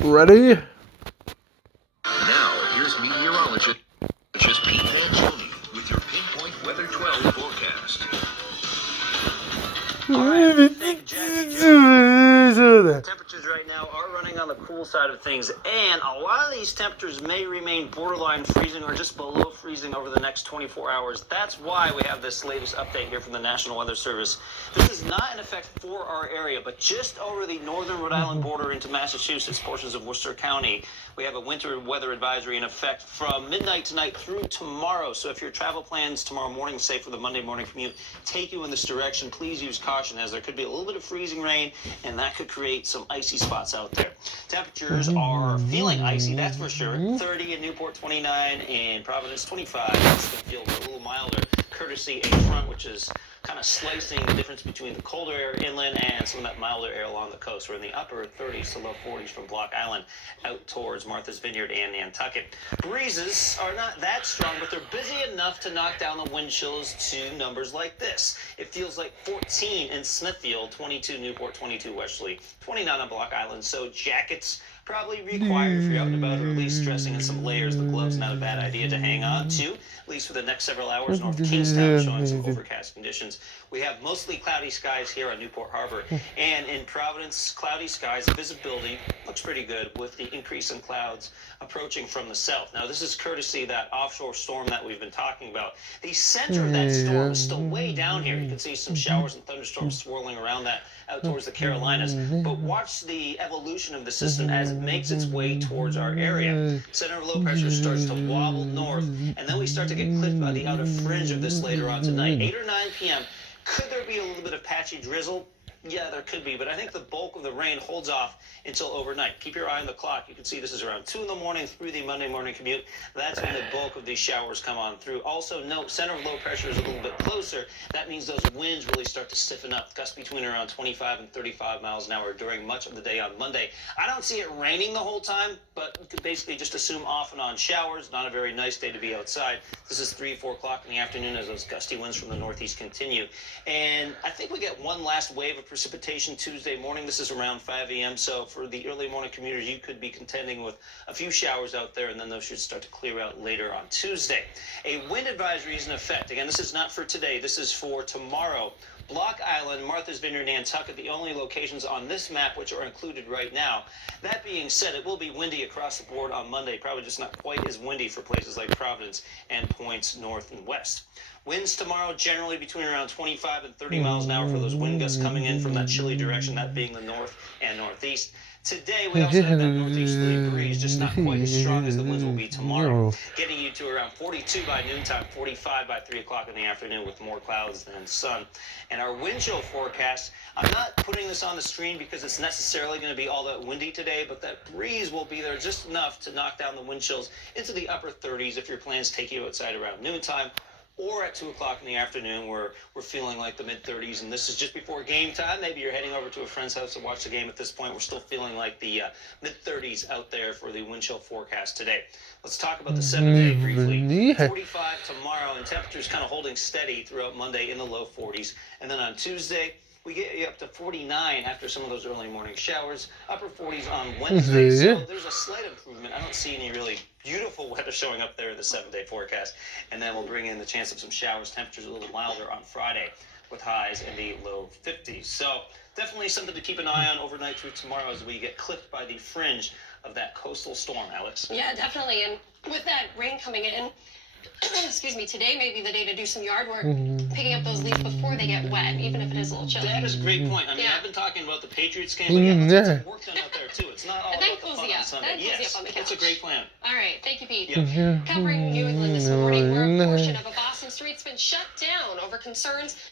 Ready? Now, here's meteorologist Pete Mangione with your Pinpoint Weather 12 forecast. All right, thank Jackie. Temperatures right now are running on the cool side of things, and a lot of these temperatures may remain borderline freezing or just below freezing over the next 24 hours. That's why we have this latest update here from the National Weather Service. This is not in effect for our area, but just over the northern Rhode Island border into Massachusetts, portions of Worcester County, we have a winter weather advisory in effect from midnight tonight through tomorrow. So if your travel plans tomorrow morning, say for the Monday morning commute, take you in this direction, please use caution, as there could be a little bit of freezing rain, and that could create some icy spots out there. Temperatures are feeling icy, that's for sure. 30 in Newport, 29 in Providence, 25 in Smithfield, a little milder, courtesy a front which is kind of slicing the difference between the colder air inland and some of that milder air along the coast. We're in the upper 30s to low 40s from Block Island out towards Martha's Vineyard and Nantucket. Breezes are not that strong, but they're busy enough to knock down the wind chills to numbers like this. It feels like 14 in Smithfield, 22 Newport, 22 Westerly, 29 on Block Island. So jackets probably required if you're out and about, or at least dressing in some layers. The gloves, not a bad idea to hang on to, at least for the next several hours. North Kingstown showing some overcast conditions. We have mostly cloudy skies here on Newport Harbor, and in Providence, cloudy skies. Visibility looks pretty good with the increase in clouds approaching from the south. Now, this is courtesy of that offshore storm that we've been talking about. The center of that storm is still way down here. You can see some showers and thunderstorms swirling around that out towards the Carolinas. But watch the evolution of the system as it makes its way towards our area. Center of low pressure starts to wobble north, and then we start to get clipped by the outer fringe of this later on tonight. 8 or 9 p.m. Could there be a little bit of patchy drizzle? Yeah, there could be, but I think the bulk of the rain holds off until overnight. Keep your eye on the clock. You can see this is around 2 in the morning through the Monday morning commute. That's when the bulk of these showers come on through. Also, note, center of low pressure is a little bit closer. That means those winds really start to stiffen up. Gusts between around 25 and 35 miles an hour during much of the day on Monday. I don't see it raining the whole time, but you could basically just assume off and on showers. Not a very nice day to be outside. This is 3, 4 o'clock in the afternoon as those gusty winds from the northeast continue. And I think we get one last wave of precipitation Tuesday morning. This is around 5 a.m. So for the early morning commuters, you could be contending with a few showers out there, and then those should start to clear out later on Tuesday. A wind advisory is in effect. Again, this is not for today. This is for tomorrow. Block Island, Martha's Vineyard, Nantucket, the only locations on this map which are included right now. That being said, it will be windy across the board on Monday, probably just not quite as windy for places like Providence and points north and west. Winds tomorrow generally between around 25 and 30 miles an hour for those wind gusts coming in from that chilly direction, that being the north and northeast. Today, we also have that northeasterly breeze, just not quite as strong as the winds will be tomorrow, getting you to around 42 by noontime, 45 by 3 o'clock in the afternoon with more clouds than sun. And our wind chill forecast, I'm not putting this on the screen because it's necessarily going to be all that windy today, but that breeze will be there just enough to knock down the wind chills into the upper 30s if your plans take you outside around noontime, or at 2 o'clock in the afternoon where we're feeling like the mid-30s, and this is just before game time. Maybe you're heading over to a friend's house to watch the game at this point. We're still feeling like the mid-30s out there for the wind chill forecast today. Let's talk about the 7-day briefly. 45 tomorrow, and temperatures kind of holding steady throughout Monday in the low 40s. And then on Tuesday, we get you up to 49 after some of those early morning showers, upper 40s on Wednesday. So there's a slight improvement. I don't see any really beautiful weather showing up there in the 7-day forecast. And then we'll bring in the chance of some showers, temperatures a little milder on Friday with highs in the low 50s. So definitely something to keep an eye on overnight through tomorrow as we get clipped by the fringe of that coastal storm, Alex. Yeah, definitely. And with that rain coming in, excuse me, today may be the day to do some yard work, picking up those leaves before they get wet, even if it is a little chilly. That is a great point. I mean, I've been talking about the Patriots game, but let's get some work done out there, too. It's not all about the fun on Sunday. Yes, up on the couch. It's a great plan. All right, thank you, Pete. Yep. Covering New England this morning, where a portion of a Boston street's been shut down over concerns